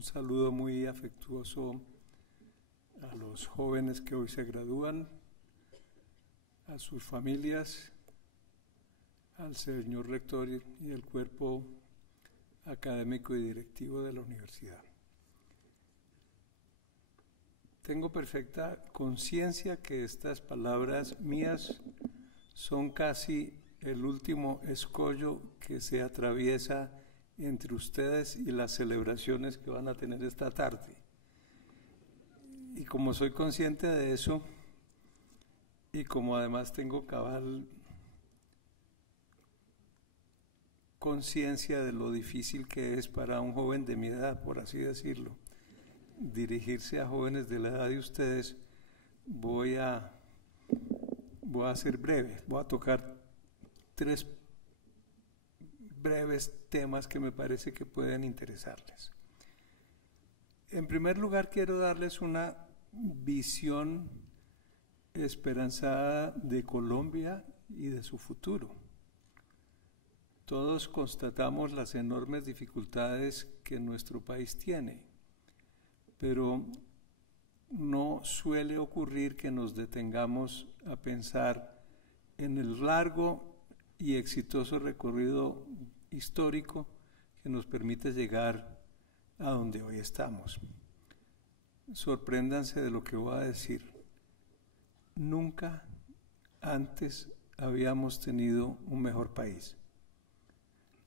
Un saludo muy afectuoso a los jóvenes que hoy se gradúan, a sus familias, al señor rector y el cuerpo académico y directivo de la universidad. Tengo perfecta conciencia que estas palabras mías son casi el último escollo que se atraviesa entre ustedes y las celebraciones que van a tener esta tarde. Y como soy consciente de eso, y como además tengo cabal conciencia de lo difícil que es para un joven de mi edad, por así decirlo, dirigirse a jóvenes de la edad de ustedes, voy a ser breve, voy a tocar tres breves temas que me parece que pueden interesarles. En primer lugar, quiero darles una visión esperanzada de Colombia y de su futuro. Todos constatamos las enormes dificultades que nuestro país tiene, pero no suele ocurrir que nos detengamos a pensar en el largo y exitoso recorrido histórico que nos permite llegar a donde hoy estamos. Sorpréndanse de lo que voy a decir. Nunca antes habíamos tenido un mejor país.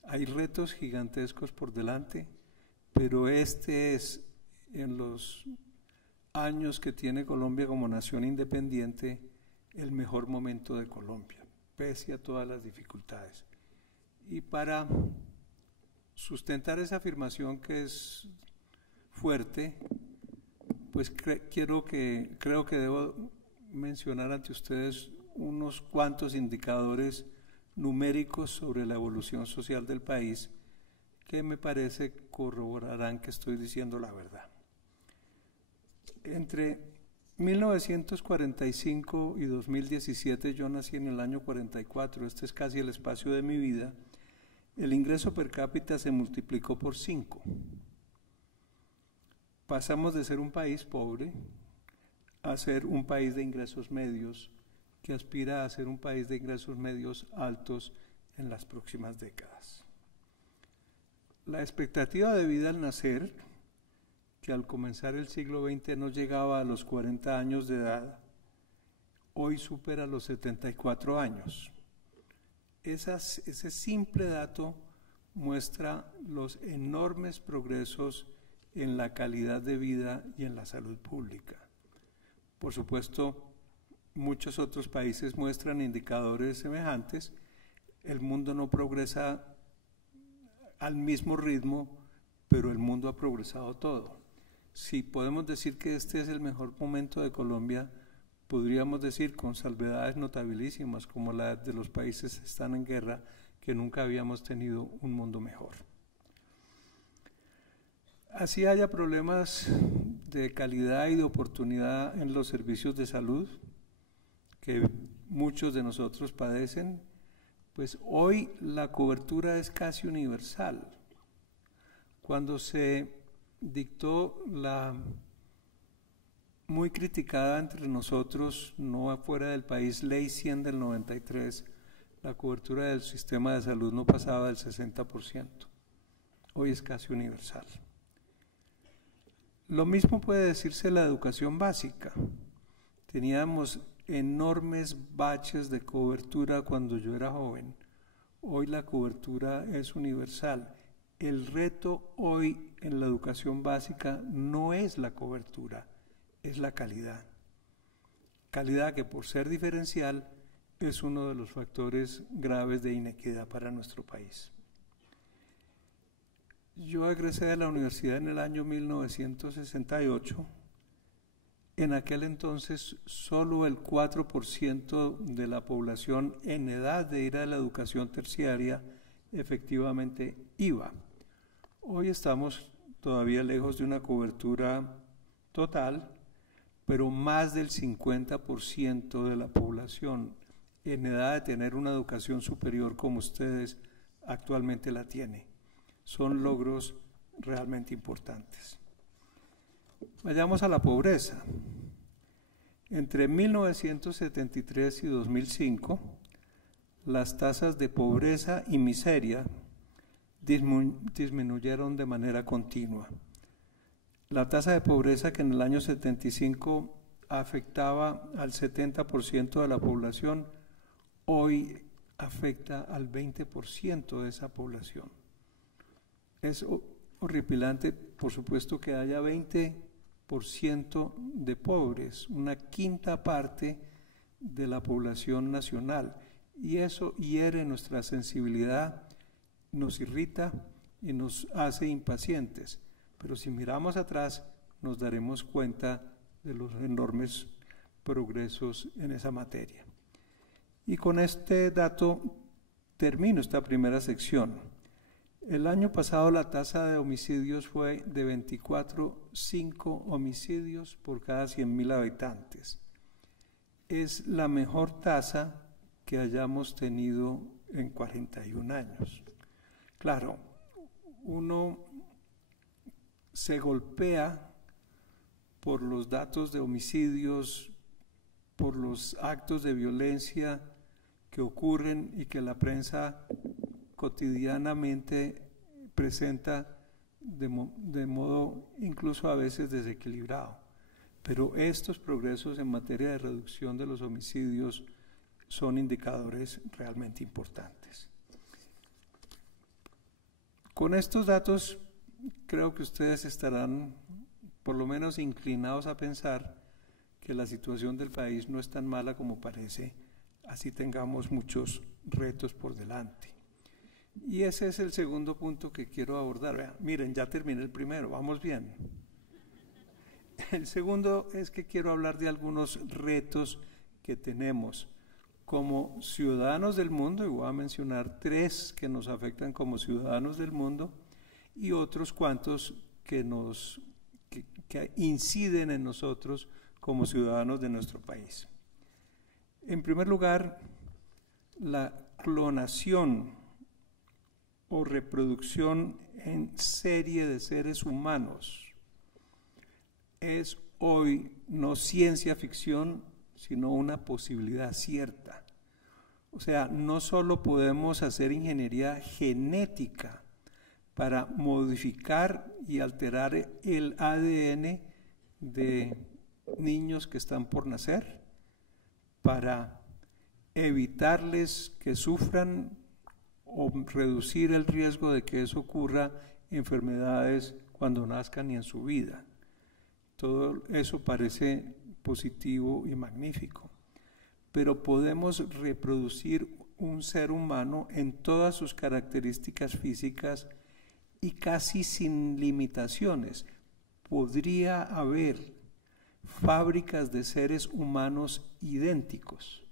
Hay retos gigantescos por delante, pero este es, en los años que tiene Colombia como nación independiente, el mejor momento de Colombia, pese a todas las dificultades. Y para sustentar esa afirmación que es fuerte, pues creo que debo mencionar ante ustedes unos cuantos indicadores numéricos sobre la evolución social del país que me parece corroborarán que estoy diciendo la verdad. Entre 1945 y 2017, yo nací en el año 44, este es casi el espacio de mi vida, el ingreso per cápita se multiplicó por 5. Pasamos de ser un país pobre a ser un país de ingresos medios que aspira a ser un país de ingresos medios altos en las próximas décadas. La expectativa de vida al nacer, que al comenzar el siglo XX no llegaba a los 40 años de edad, hoy supera los 74 años. Ese simple dato muestra los enormes progresos en la calidad de vida y en la salud pública. Por supuesto, muchos otros países muestran indicadores semejantes. El mundo no progresa al mismo ritmo, pero el mundo ha progresado todo. Si podemos decir que este es el mejor momento de Colombia, podríamos decir con salvedades notabilísimas como la de los países que están en guerra, que nunca habíamos tenido un mundo mejor. Así haya problemas de calidad y de oportunidad en los servicios de salud, que muchos de nosotros padecen, pues hoy la cobertura es casi universal. Cuando se dictó la muy criticada entre nosotros, no afuera del país, Ley 100 del 93, la cobertura del sistema de salud no pasaba del 60%. Hoy es casi universal. Lo mismo puede decirse de la educación básica. Teníamos enormes baches de cobertura cuando yo era joven. Hoy la cobertura es universal. El reto hoy en la educación básica no es la cobertura, es la calidad. Calidad que por ser diferencial es uno de los factores graves de inequidad para nuestro país. Yo egresé de la universidad en el año 1968. En aquel entonces solo el 4% de la población en edad de ir a la educación terciaria efectivamente iba. Hoy estamos todavía lejos de una cobertura total, pero más del 50% de la población en edad de tener una educación superior como ustedes actualmente la tiene. Son logros realmente importantes. Vayamos a la pobreza. Entre 1973 y 2005, las tasas de pobreza y miseria disminuyeron de manera continua. La tasa de pobreza, que en el año 75 afectaba al 70% de la población, hoy afecta al 20% de esa población. Es horripilante, por supuesto, que haya 20% de pobres, una quinta parte de la población nacional, y eso hiere nuestra sensibilidad, nos irrita y nos hace impacientes. Pero si miramos atrás, nos daremos cuenta de los enormes progresos en esa materia. Y con este dato termino esta primera sección. El año pasado la tasa de homicidios fue de 24,5 homicidios por cada 100.000 habitantes. Es la mejor tasa que hayamos tenido en 41 años. Claro, uno se golpea por los datos de homicidios, por los actos de violencia que ocurren y que la prensa cotidianamente presenta de modo incluso a veces desequilibrado. Pero estos progresos en materia de reducción de los homicidios son indicadores realmente importantes. Con estos datos creo que ustedes estarán por lo menos inclinados a pensar que la situación del país no es tan mala como parece, así tengamos muchos retos por delante. Y ese es el segundo punto que quiero abordar. Vean, miren, ya terminé el primero, vamos bien. El segundo es que quiero hablar de algunos retos que tenemos como ciudadanos del mundo, y voy a mencionar 3 que nos afectan como ciudadanos del mundo y otros cuantos que inciden en nosotros como ciudadanos de nuestro país. En primer lugar, la clonación o reproducción en serie de seres humanos es hoy no ciencia ficción, sino una posibilidad cierta. O sea, no solo podemos hacer ingeniería genética para modificar y alterar el ADN de niños que están por nacer, para evitarles que sufran o reducir el riesgo de que eso ocurra enfermedades cuando nazcan y en su vida. Todo eso parece positivo y magnífico, pero podemos reproducir un ser humano en todas sus características físicas y casi sin limitaciones. Podría haber fábricas de seres humanos idénticos.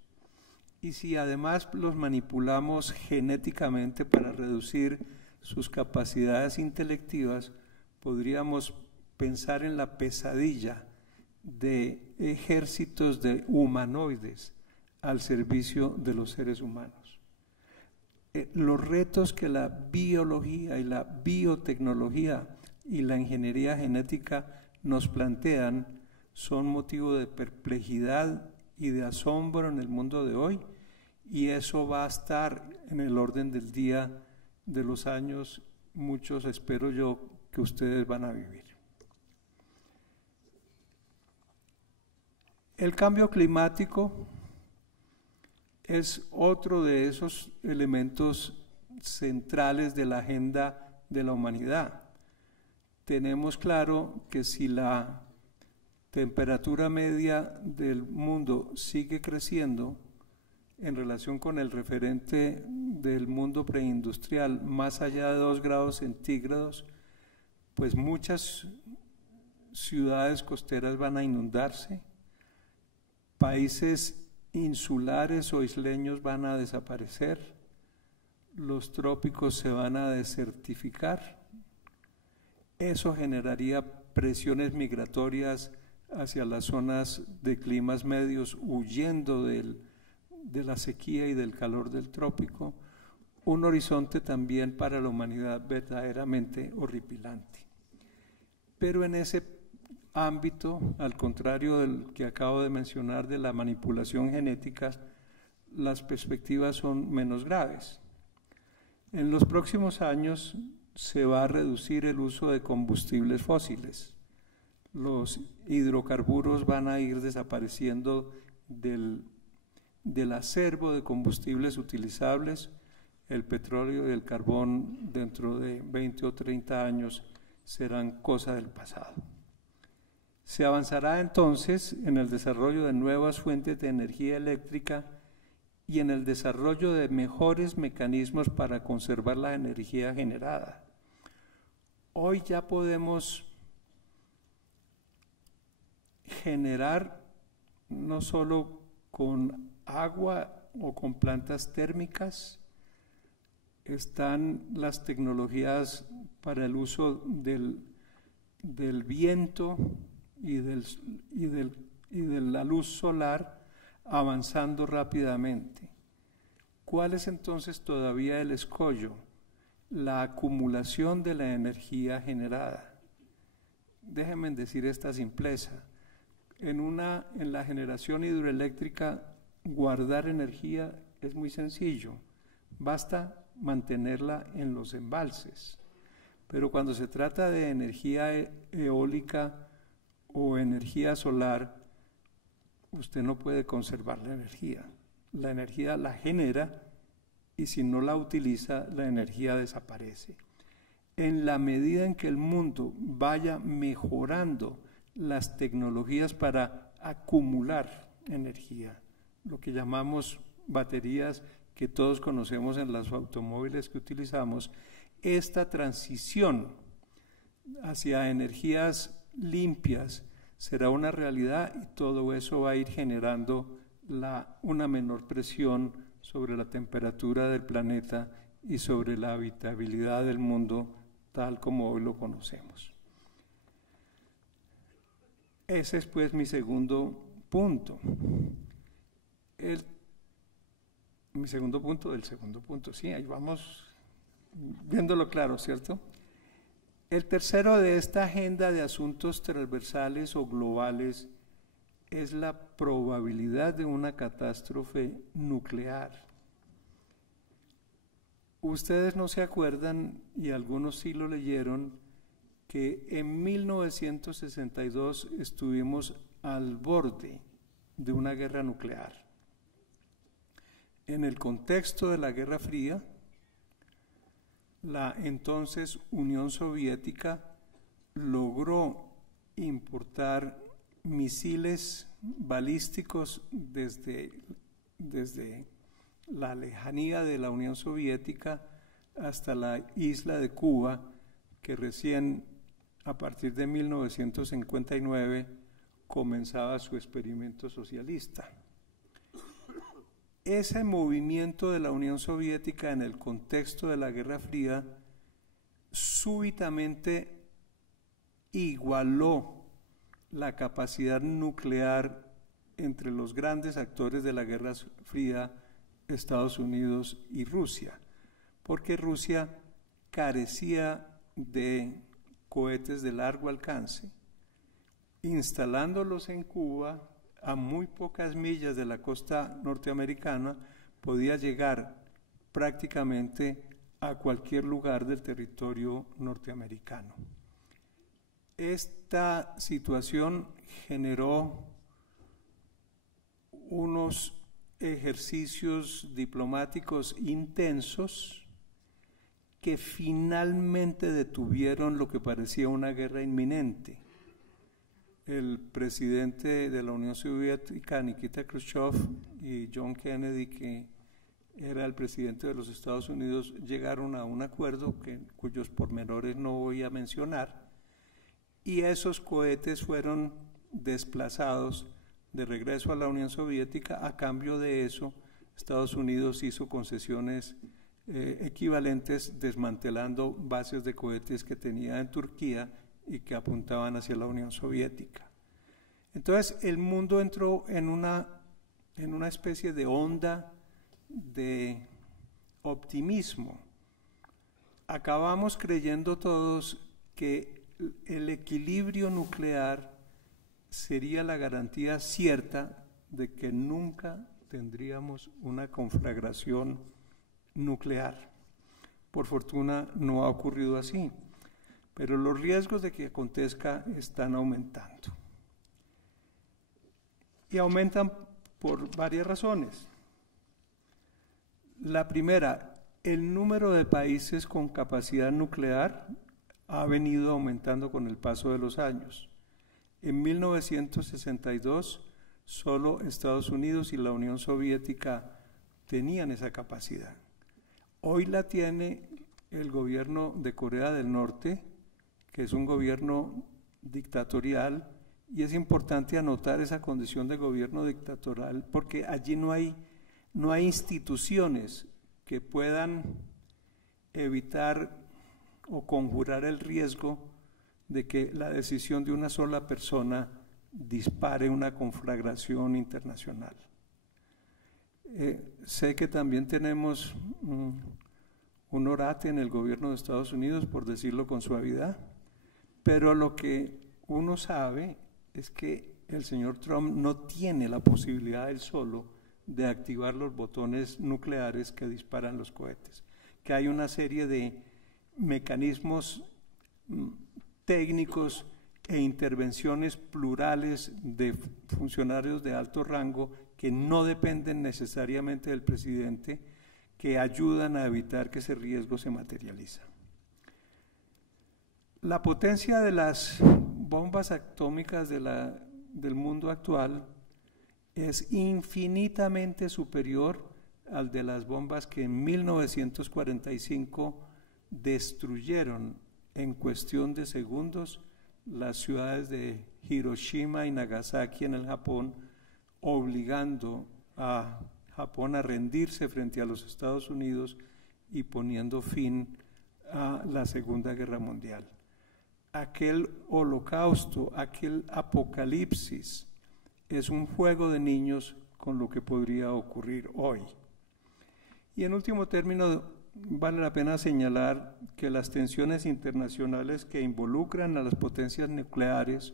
Y si además los manipulamos genéticamente para reducir sus capacidades intelectivas, podríamos pensar en la pesadilla de ejércitos de humanoides al servicio de los seres humanos. Los retos que la biología y la biotecnología y la ingeniería genética nos plantean son motivo de perplejidad y de asombro en el mundo de hoy, y eso va a estar en el orden del día de los años, muchos espero yo que ustedes van a vivir. El cambio climático es otro de esos elementos centrales de la agenda de la humanidad. Tenemos claro que si la temperatura media del mundo sigue creciendo en relación con el referente del mundo preindustrial más allá de 2 grados centígrados, pues muchas ciudades costeras van a inundarse, países insulares o isleños van a desaparecer, los trópicos se van a desertificar. Eso generaría presiones migratorias hacia las zonas de climas medios, huyendo de la sequía y del calor del trópico, un horizonte también para la humanidad verdaderamente horripilante. Pero en ese ámbito, al contrario del que acabo de mencionar de la manipulación genética, las perspectivas son menos graves. En los próximos años se va a reducir el uso de combustibles fósiles. Los hidrocarburos van a ir desapareciendo del acervo de combustibles utilizables. El petróleo y el carbón dentro de 20 o 30 años serán cosa del pasado. Se avanzará entonces en el desarrollo de nuevas fuentes de energía eléctrica y en el desarrollo de mejores mecanismos para conservar la energía generada. Hoy ya podemos generar no solo con agua o con plantas térmicas, están las tecnologías para el uso del viento y de la luz solar avanzando rápidamente. ¿Cuál es entonces todavía el escollo? La acumulación de la energía generada. Déjenme decir esta simpleza. En la generación hidroeléctrica, guardar energía es muy sencillo. Basta mantenerla en los embalses. Pero cuando se trata de energía eólica o energía solar, usted no puede conservar la energía. La energía la genera y si no la utiliza, la energía desaparece. En la medida en que el mundo vaya mejorando las tecnologías para acumular energía, lo que llamamos baterías que todos conocemos en los automóviles que utilizamos, esta transición hacia energías limpias será una realidad y todo eso va a ir generando una menor presión sobre la temperatura del planeta y sobre la habitabilidad del mundo tal como hoy lo conocemos. Ese es pues mi segundo punto. Mi segundo punto del segundo punto, sí, ahí vamos viéndolo claro, ¿cierto? El tercero de esta agenda de asuntos transversales o globales es la probabilidad de una catástrofe nuclear. Ustedes no se acuerdan, y algunos sí lo leyeron, que en 1962 estuvimos al borde de una guerra nuclear. En el contexto de la Guerra Fría, la entonces Unión Soviética logró importar misiles balísticos desde la lejanía de la Unión Soviética hasta la isla de Cuba, que recién a partir de 1959 comenzaba su experimento socialista. Ese movimiento de la Unión Soviética en el contexto de la Guerra Fría súbitamente igualó la capacidad nuclear entre los grandes actores de la Guerra Fría, Estados Unidos y Rusia, porque Rusia carecía de cohetes de largo alcance. Instalándolos en Cuba, a muy pocas millas de la costa norteamericana, podía llegar prácticamente a cualquier lugar del territorio norteamericano. Esta situación generó unos ejercicios diplomáticos intensos que finalmente detuvieron lo que parecía una guerra inminente. El presidente de la Unión Soviética, Nikita Khrushchev, y John Kennedy, que era el presidente de los Estados Unidos, llegaron a un acuerdo cuyos pormenores no voy a mencionar, y esos cohetes fueron desplazados de regreso a la Unión Soviética. A cambio de eso, Estados Unidos hizo concesiones equivalentes, desmantelando bases de cohetes que tenía en Turquía y que apuntaban hacia la Unión Soviética. Entonces el mundo entró en una especie de onda de optimismo. Acabamos creyendo todos que el equilibrio nuclear sería la garantía cierta de que nunca tendríamos una conflagración nuclear. Por fortuna no ha ocurrido así, pero los riesgos de que acontezca están aumentando. Y aumentan por varias razones. La primera, el número de países con capacidad nuclear ha venido aumentando con el paso de los años. En 1962, solo Estados Unidos y la Unión Soviética tenían esa capacidad. Hoy la tiene el gobierno de Corea del Norte, que es un gobierno dictatorial, y es importante anotar esa condición de gobierno dictatorial porque allí no hay instituciones que puedan evitar o conjurar el riesgo de que la decisión de una sola persona dispare una conflagración internacional. Sé que también tenemos un orate en el gobierno de Estados Unidos, por decirlo con suavidad, pero lo que uno sabe es que el señor Trump no tiene la posibilidad él solo de activar los botones nucleares que disparan los cohetes, que hay una serie de mecanismos técnicos e intervenciones plurales de funcionarios de alto rango que no dependen necesariamente del presidente, que ayudan a evitar que ese riesgo se materialice. La potencia de las bombas atómicas del mundo actual es infinitamente superior al de las bombas que en 1945 destruyeron en cuestión de segundos las ciudades de Hiroshima y Nagasaki en el Japón, obligando a Japón a rendirse frente a los Estados Unidos y poniendo fin a la Segunda Guerra Mundial. Aquel holocausto, aquel apocalipsis, es un juego de niños con lo que podría ocurrir hoy. Y en último término, vale la pena señalar que las tensiones internacionales que involucran a las potencias nucleares,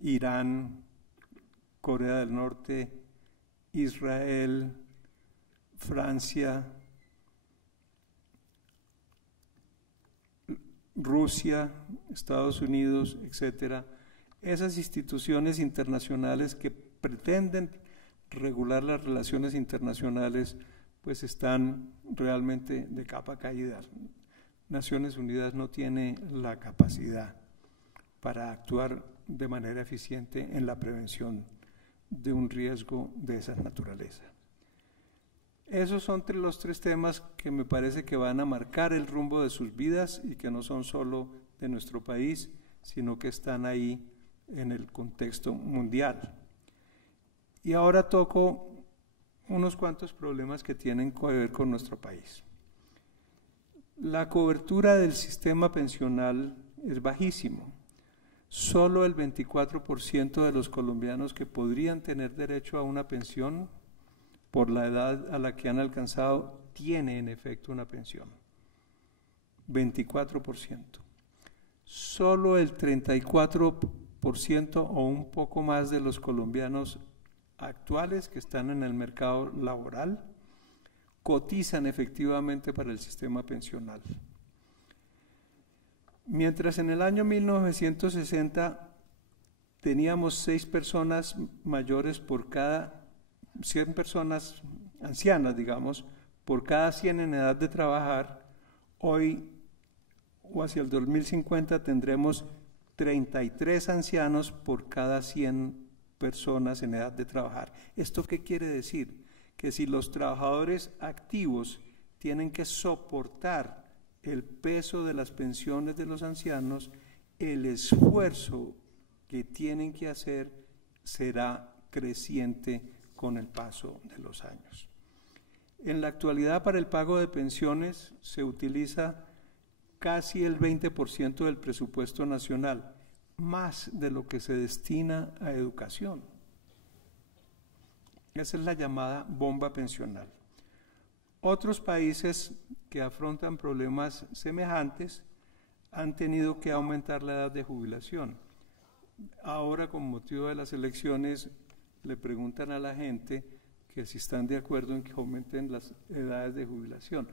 Irán, Corea del Norte, Israel, Francia, Rusia, Estados Unidos, etcétera, esas instituciones internacionales que pretenden regular las relaciones internacionales, pues están realmente de capa caída. Naciones Unidas no tiene la capacidad para actuar de manera eficiente en la prevención de un riesgo de esa naturaleza. Esos son los tres temas que me parece que van a marcar el rumbo de sus vidas y que no son solo de nuestro país, sino que están ahí en el contexto mundial. Y ahora toco unos cuantos problemas que tienen que ver con nuestro país. La cobertura del sistema pensional es bajísimo. Solo el 24% de los colombianos que podrían tener derecho a una pensión por la edad a la que han alcanzado tiene en efecto una pensión. 24%. Solo el 34% o un poco más de los colombianos actuales que están en el mercado laboral cotizan efectivamente para el sistema pensional. Mientras en el año 1960 teníamos 6 personas mayores por cada 100 personas ancianas, digamos, por cada 100 en edad de trabajar, hoy o hacia el 2050 tendremos 33 ancianos por cada 100 personas en edad de trabajar. ¿Esto qué quiere decir? Que si los trabajadores activos tienen que soportar el peso de las pensiones de los ancianos, el esfuerzo que tienen que hacer será creciente con el paso de los años. En la actualidad, para el pago de pensiones se utiliza casi el 20% del presupuesto nacional, más de lo que se destina a educación. Esa es la llamada bomba pensional. Otros países que afrontan problemas semejantes han tenido que aumentar la edad de jubilación. Ahora, con motivo de las elecciones, le preguntan a la gente que si están de acuerdo en que aumenten las edades de jubilación.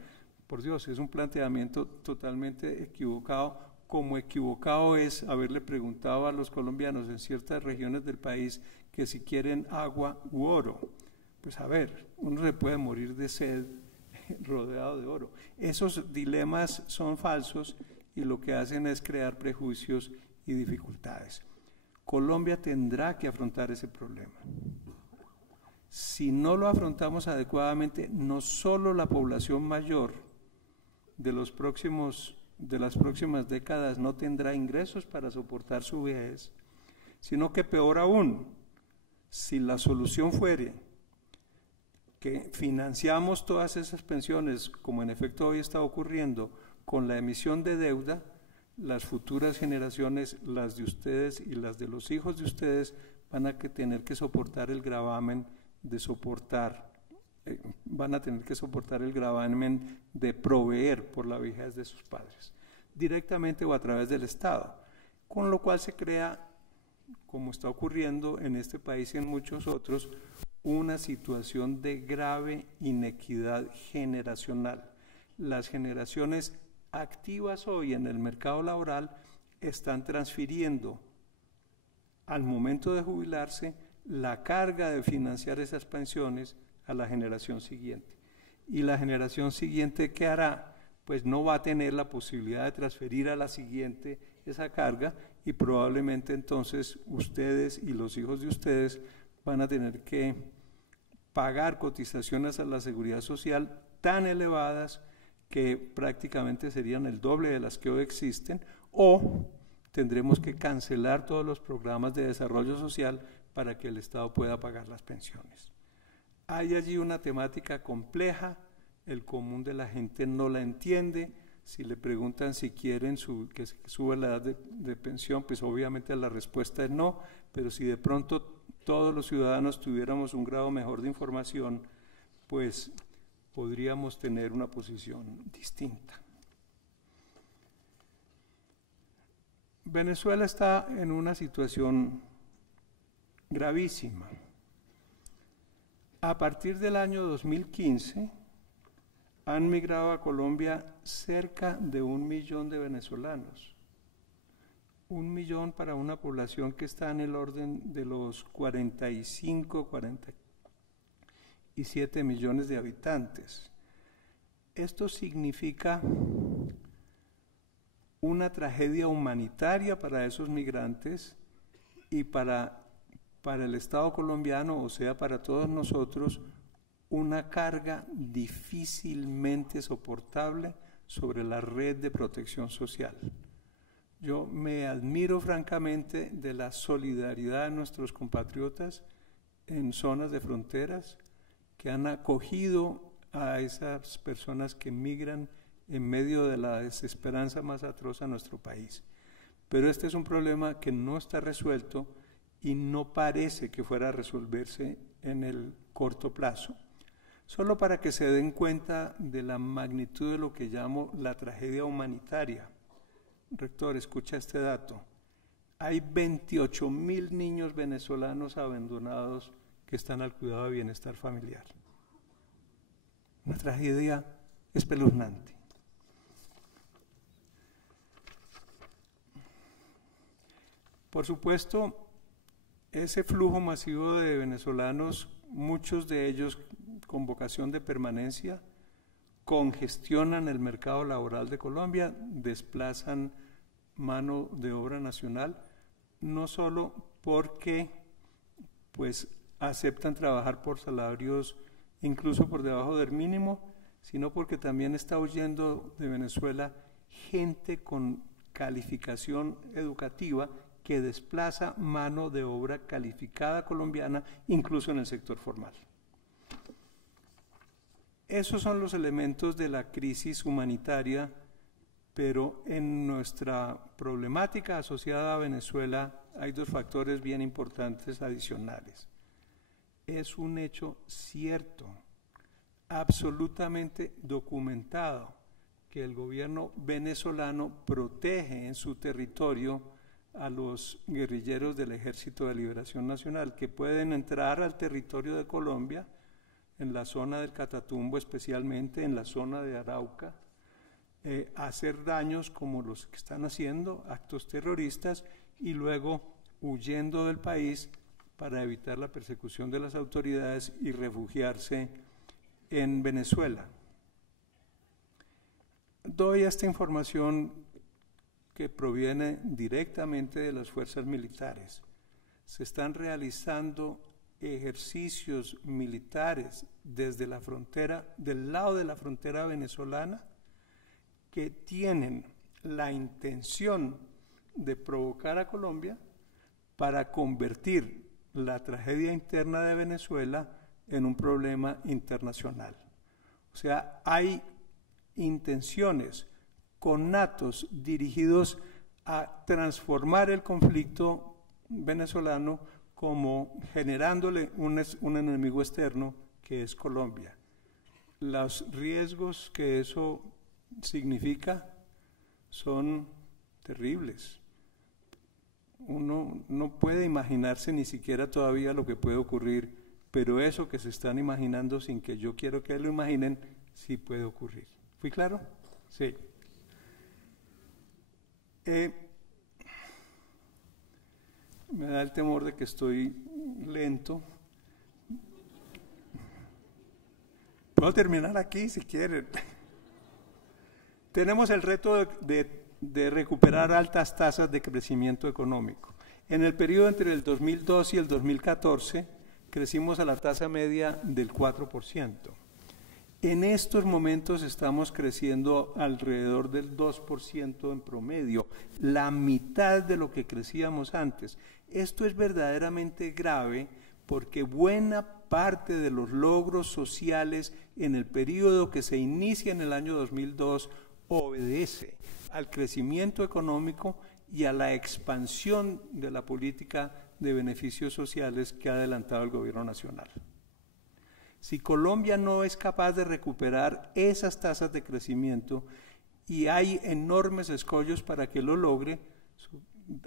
Por Dios, es un planteamiento totalmente equivocado, como equivocado es haberle preguntado a los colombianos en ciertas regiones del país que si quieren agua u oro. Pues a ver, uno se puede morir de sed rodeado de oro. Esos dilemas son falsos y lo que hacen es crear prejuicios y dificultades. Colombia tendrá que afrontar ese problema. Si no lo afrontamos adecuadamente, no solo la población mayor de las próximas décadas no tendrá ingresos para soportar su vejez, sino que peor aún, si la solución fuere que financiamos todas esas pensiones, como en efecto hoy está ocurriendo, con la emisión de deuda, las futuras generaciones, las de ustedes y las de los hijos de ustedes, van a tener que soportar el gravamen de proveer por la vejez de sus padres, directamente o a través del Estado, con lo cual se crea, como está ocurriendo en este país y en muchos otros, una situación de grave inequidad generacional. Las generaciones activas hoy en el mercado laboral están transfiriendo al momento de jubilarse la carga de financiar esas pensiones a la generación siguiente. Y la generación siguiente, ¿qué hará? Pues no va a tener la posibilidad de transferir a la siguiente esa carga y probablemente entonces ustedes y los hijos de ustedes van a tener que pagar cotizaciones a la seguridad social tan elevadas que prácticamente serían el doble de las que hoy existen, o tendremos que cancelar todos los programas de desarrollo social para que el Estado pueda pagar las pensiones. Hay allí una temática compleja, el común de la gente no la entiende. Si le preguntan si quieren que suba la edad de pensión, pues obviamente la respuesta es no, pero si de pronto todos los ciudadanos tuviéramos un grado mejor de información, pues podríamos tener una posición distinta. Venezuela está en una situación gravísima. A partir del año 2015 han migrado a Colombia cerca de 1 millón de venezolanos. 1 millón para una población que está en el orden de los 47 millones de habitantes. Esto significa una tragedia humanitaria para esos migrantes y para el Estado colombiano, o sea, para todos nosotros, una carga difícilmente soportable sobre la red de protección social. Yo me admiro francamente de la solidaridad de nuestros compatriotas en zonas de fronteras que han acogido a esas personas que migran en medio de la desesperanza más atroz a nuestro país. Pero este es un problema que no está resuelto y no parece que fuera a resolverse en el corto plazo. Solo para que se den cuenta de la magnitud de lo que llamo la tragedia humanitaria. Rector, escucha este dato. Hay 28.000 niños venezolanos abandonados que están al cuidado de bienestar familiar. Una tragedia espeluznante. Por supuesto, ese flujo masivo de venezolanos, muchos de ellos con vocación de permanencia, congestionan el mercado laboral de Colombia, desplazan mano de obra nacional, no solo porque pues aceptan trabajar por salarios incluso por debajo del mínimo, sino porque también está huyendo de Venezuela gente con calificación educativa que desplaza mano de obra calificada colombiana, incluso en el sector formal. Esos son los elementos de la crisis humanitaria, pero en nuestra problemática asociada a Venezuela hay dos factores bien importantes adicionales. Es un hecho cierto, absolutamente documentado, que el gobierno venezolano protege en su territorio a los guerrilleros del Ejército de Liberación Nacional, que pueden entrar al territorio de Colombia, en la zona del Catatumbo, especialmente en la zona de Arauca, hacer daños como los que están haciendo, actos terroristas, y luego huyendo del país para evitar la persecución de las autoridades y refugiarse en Venezuela. Doy esta información que proviene directamente de las fuerzas militares. Se están realizando ejercicios militares desde la frontera, del lado de la frontera venezolana, que tienen la intención de provocar a Colombia para convertir la tragedia interna de Venezuela en un problema internacional. O sea, hay intenciones connatos dirigidos a transformar el conflicto venezolano como generándole un enemigo externo que es Colombia. Los riesgos que eso significa son terribles. Uno no puede imaginarse ni siquiera todavía lo que puede ocurrir, pero eso que se están imaginando sin que yo quiero que lo imaginen, sí puede ocurrir. ¿Fui claro? Sí. Me da el temor de que estoy lento. Puedo terminar aquí si quieren. Tenemos el reto de recuperar altas tasas de crecimiento económico. En el periodo entre el 2002 y el 2014 crecimos a la tasa media del 4%. En estos momentos estamos creciendo alrededor del 2% en promedio, la mitad de lo que crecíamos antes. Esto es verdaderamente grave porque buena parte de los logros sociales en el periodo que se inicia en el año 2002 obedece al crecimiento económico y a la expansión de la política de beneficios sociales que ha adelantado el gobierno nacional. Si Colombia no es capaz de recuperar esas tasas de crecimiento, y hay enormes escollos para que lo logre,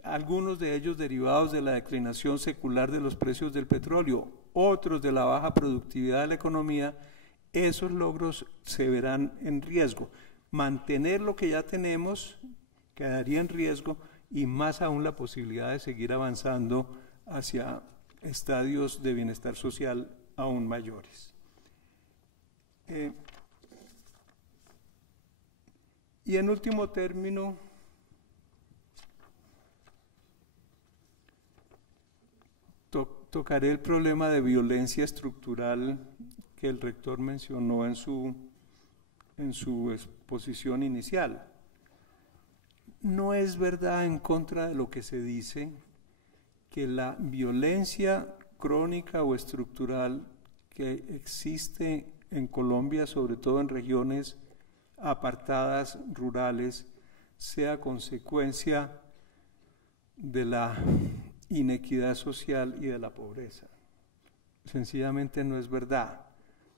algunos de ellos derivados de la declinación secular de los precios del petróleo, otros de la baja productividad de la economía, esos logros se verán en riesgo. Mantener lo que ya tenemos quedaría en riesgo, y más aún la posibilidad de seguir avanzando hacia estadios de bienestar social aún mayores. Y en último término, tocaré el problema de violencia estructural que el rector mencionó en su exposición inicial. No es verdad, en contra de lo que se dice, que la violencia crónica o estructural que existe en Colombia, sobre todo en regiones apartadas, rurales, sea consecuencia de la inequidad social y de la pobreza. Sencillamente no es verdad.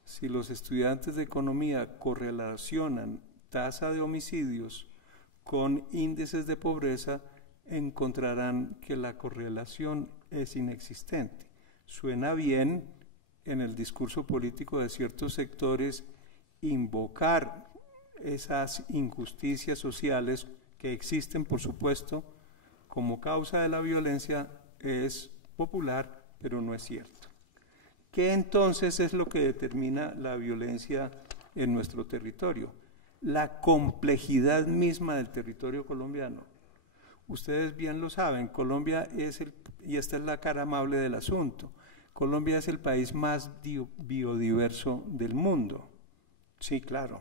Si los estudiantes de economía correlacionan tasa de homicidios con índices de pobreza, encontrarán que la correlación es inexistente. Suena bien en el discurso político de ciertos sectores invocar esas injusticias sociales que existen, por supuesto, como causa de la violencia. Es popular, pero no es cierto. ¿Qué entonces es lo que determina la violencia en nuestro territorio? La complejidad misma del territorio colombiano. Ustedes bien lo saben, Colombia es y esta es la cara amable del asunto, Colombia es el país más biodiverso del mundo. Sí, claro.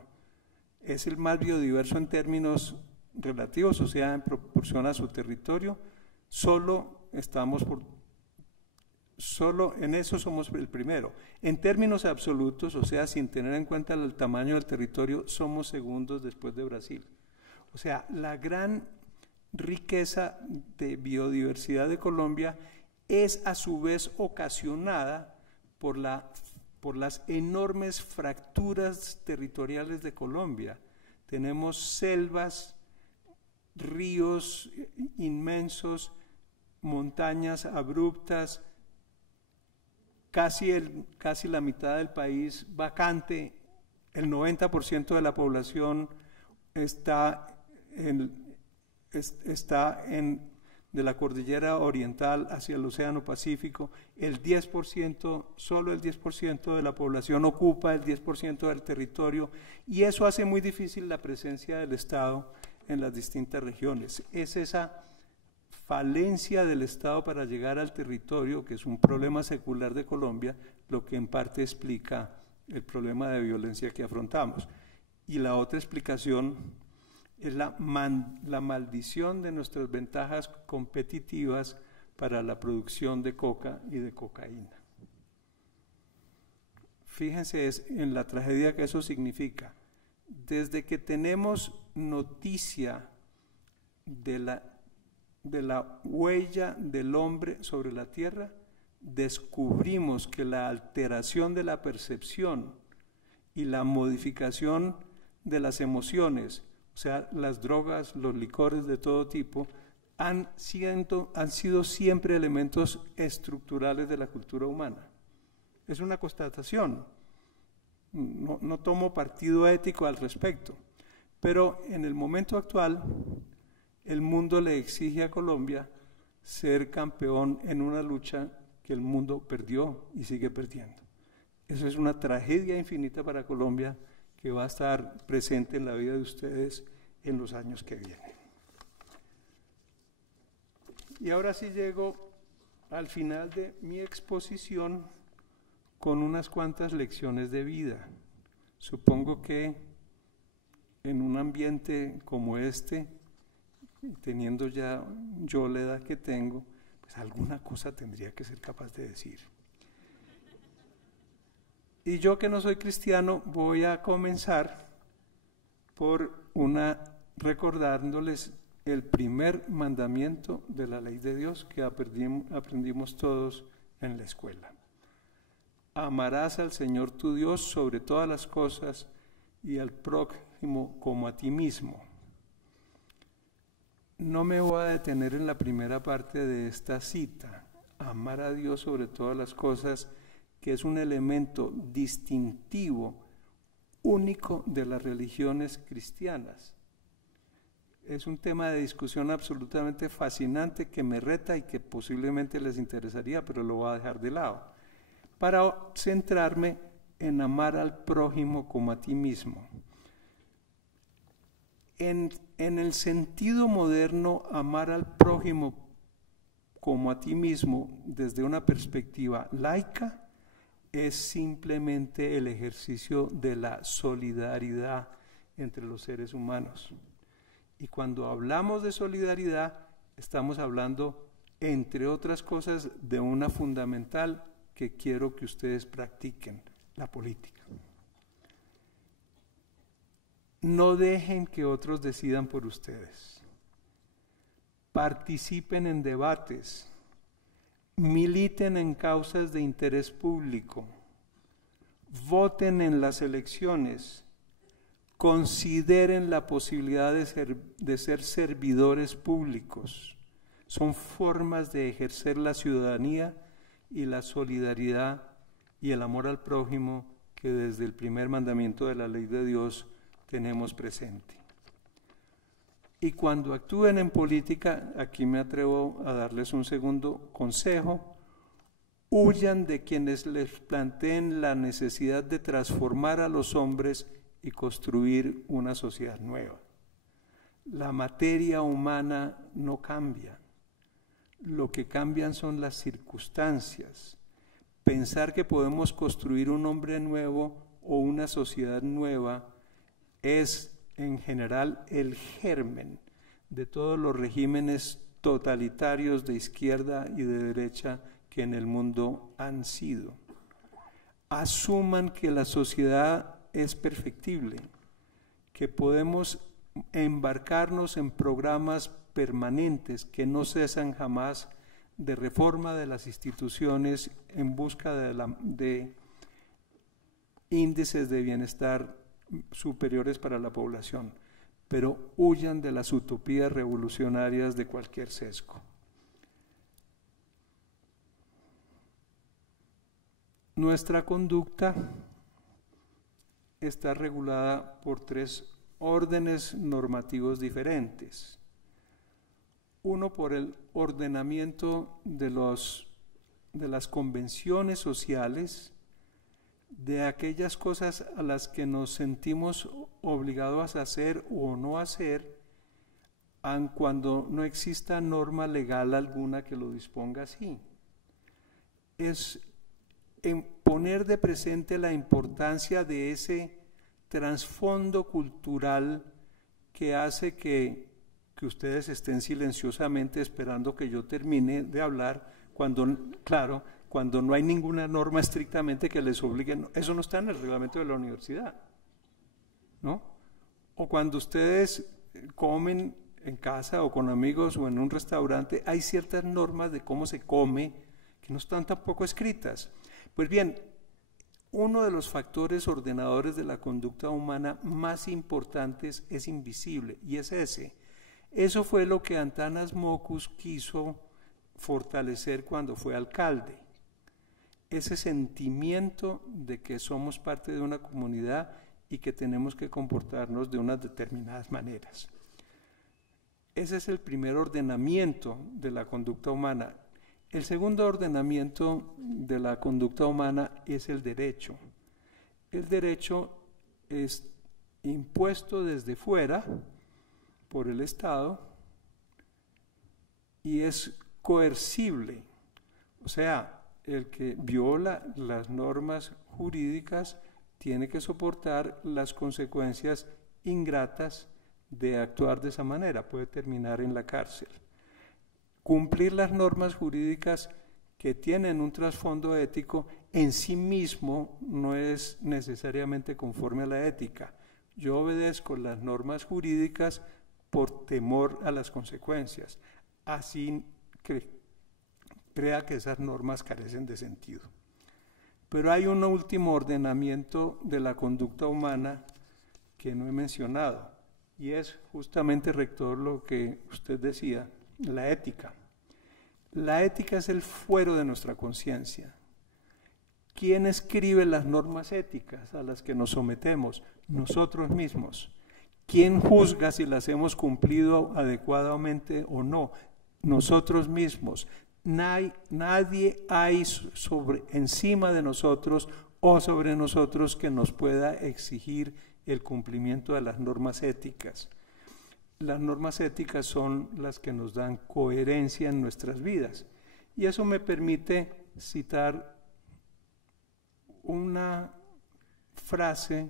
Es el más biodiverso en términos relativos, o sea, en proporción a su territorio. Solo en eso somos el primero. En términos absolutos, o sea, sin tener en cuenta el tamaño del territorio, somos segundos después de Brasil. O sea, la gran riqueza de biodiversidad de Colombia es a su vez ocasionada por las enormes fracturas territoriales de Colombia. Tenemos selvas ríos inmensos, montañas abruptas, casi la mitad del país vacante, el 90% de la población está de la cordillera oriental hacia el Océano Pacífico. Solo el 10% de la población ocupa el 10% del territorio, y eso hace muy difícil la presencia del Estado en las distintas regiones. Es esa falencia del Estado para llegar al territorio, que es un problema secular de Colombia, lo que en parte explica el problema de violencia que afrontamos. Y la otra explicación es la maldición de nuestras ventajas competitivas para la producción de coca y de cocaína. Fíjense en la tragedia que eso significa. Desde que tenemos noticia de la huella del hombre sobre la tierra, descubrimos que la alteración de la percepción y la modificación de las emociones, o sea, las drogas, los licores de todo tipo, han sido siempre elementos estructurales de la cultura humana. Es una constatación. No tomo partido ético al respecto, pero en el momento actual el mundo le exige a Colombia ser campeón en una lucha que el mundo perdió y sigue perdiendo. Eso es una tragedia infinita para Colombia, que va a estar presente en la vida de ustedes en los años que vienen. Y ahora sí llego al final de mi exposición con unas cuantas lecciones de vida. Supongo que en un ambiente como este, teniendo ya yo la edad que tengo, pues alguna cosa tendría que ser capaz de decir. Y yo, que no soy cristiano, voy a comenzar por recordándoles el primer mandamiento de la ley de Dios que aprendimos todos en la escuela. Amarás al Señor tu Dios sobre todas las cosas y al prójimo como a ti mismo. No me voy a detener en la primera parte de esta cita, amar a Dios sobre todas las cosas, que es un elemento distintivo, único de las religiones cristianas. Es un tema de discusión absolutamente fascinante que me reta y que posiblemente les interesaría, pero lo voy a dejar de lado, para centrarme en amar al prójimo como a ti mismo. En el sentido moderno, amar al prójimo como a ti mismo, desde una perspectiva laica, es simplemente el ejercicio de la solidaridad entre los seres humanos. Y cuando hablamos de solidaridad, estamos hablando, entre otras cosas, de una fundamental que quiero que ustedes practiquen: la política. No dejen que otros decidan por ustedes. Participen en debates. Militen en causas de interés público. Voten en las elecciones. Consideren la posibilidad de ser servidores públicos. Son formas de ejercer la ciudadanía y la solidaridad y el amor al prójimo que desde el primer mandamiento de la ley de Dios tenemos presente. Y cuando actúen en política, aquí me atrevo a darles un segundo consejo: huyan de quienes les planteen la necesidad de transformar a los hombres y construir una sociedad nueva. La materia humana no cambia. Lo que cambian son las circunstancias. Pensar que podemos construir un hombre nuevo o una sociedad nueva es en general el germen de todos los regímenes totalitarios de izquierda y de derecha que en el mundo han sido. Asuman que la sociedad es perfectible, que podemos embarcarnos en programas permanentes que no cesan jamás de reforma de las instituciones en busca de índices de bienestar superiores para la población. pero huyan de las utopías revolucionarias de cualquier sesgo. Nuestra conducta está regulada por 3 órdenes normativos diferentes. Uno, por el ordenamiento de las convenciones sociales, de aquellas cosas a las que nos sentimos obligados a hacer o no hacer, aun cuando no exista norma legal alguna que lo disponga así. Es en poner de presente la importancia de ese trasfondo cultural que hace que ustedes estén silenciosamente esperando que yo termine de hablar, cuando, claro, cuando no hay ninguna norma estrictamente que les obligue. Eso no está en el reglamento de la universidad, ¿no? O cuando ustedes comen en casa o con amigos o en un restaurante, hay ciertas normas de cómo se come que no están tampoco escritas. Pues bien, uno de los factores ordenadores de la conducta humana más importantes es invisible, y es ese. Eso fue lo que Antanas Mockus quiso fortalecer cuando fue alcalde. Ese sentimiento de que somos parte de una comunidad y que tenemos que comportarnos de unas determinadas maneras. Ese es el primer ordenamiento de la conducta humana. El segundo ordenamiento de la conducta humana es el derecho. El derecho es impuesto desde fuera por el Estado y es coercible. O sea, el que viola las normas jurídicas tiene que soportar las consecuencias ingratas de actuar de esa manera. Puede terminar en la cárcel. Cumplir las normas jurídicas que tienen un trasfondo ético en sí mismo no es necesariamente conforme a la ética. Yo obedezco las normas jurídicas por temor a las consecuencias, así crea que esas normas carecen de sentido. Pero hay un último ordenamiento de la conducta humana que no he mencionado, y es justamente, rector, lo que usted decía, la ética. La ética es el fuero de nuestra conciencia. ¿Quién escribe las normas éticas a las que nos sometemos? Nosotros mismos. ¿Quién juzga si las hemos cumplido adecuadamente o no? Nosotros mismos. Nadie hay encima de nosotros o sobre nosotros que nos pueda exigir el cumplimiento de las normas éticas. Las normas éticas son las que nos dan coherencia en nuestras vidas. Y eso me permite citar una frase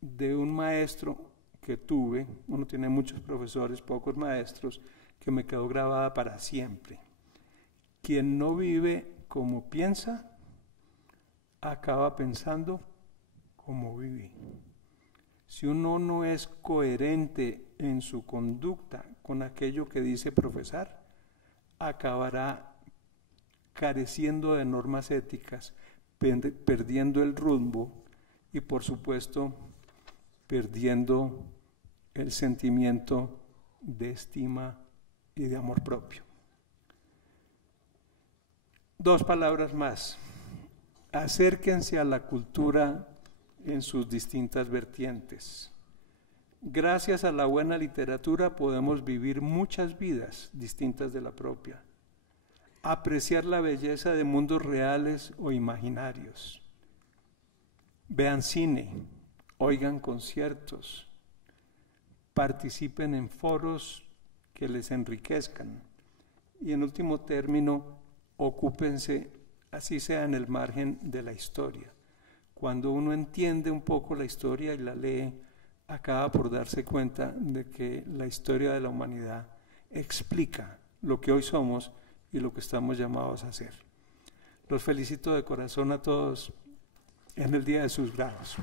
de un maestro que tuve. Uno tiene muchos profesores, pocos maestros, que me quedó grabada para siempre. Quien no vive como piensa, acaba pensando como vive. Si uno no es coherente en su conducta con aquello que dice profesar, acabará careciendo de normas éticas, perdiendo el rumbo y, por supuesto, perdiendo el sentimiento de estima y de amor propio. 2 palabras más. Acérquense a la cultura en sus distintas vertientes. Gracias a la buena literatura podemos vivir muchas vidas distintas de la propia, apreciar la belleza de mundos reales o imaginarios. Vean cine, oigan conciertos, participen en foros que les enriquezcan y, en último término, ocúpense, así sea en el margen de la historia. Cuando uno entiende un poco la historia y la lee, acaba por darse cuenta de que la historia de la humanidad explica lo que hoy somos y lo que estamos llamados a hacer. Los felicito de corazón a todos en el día de sus grados.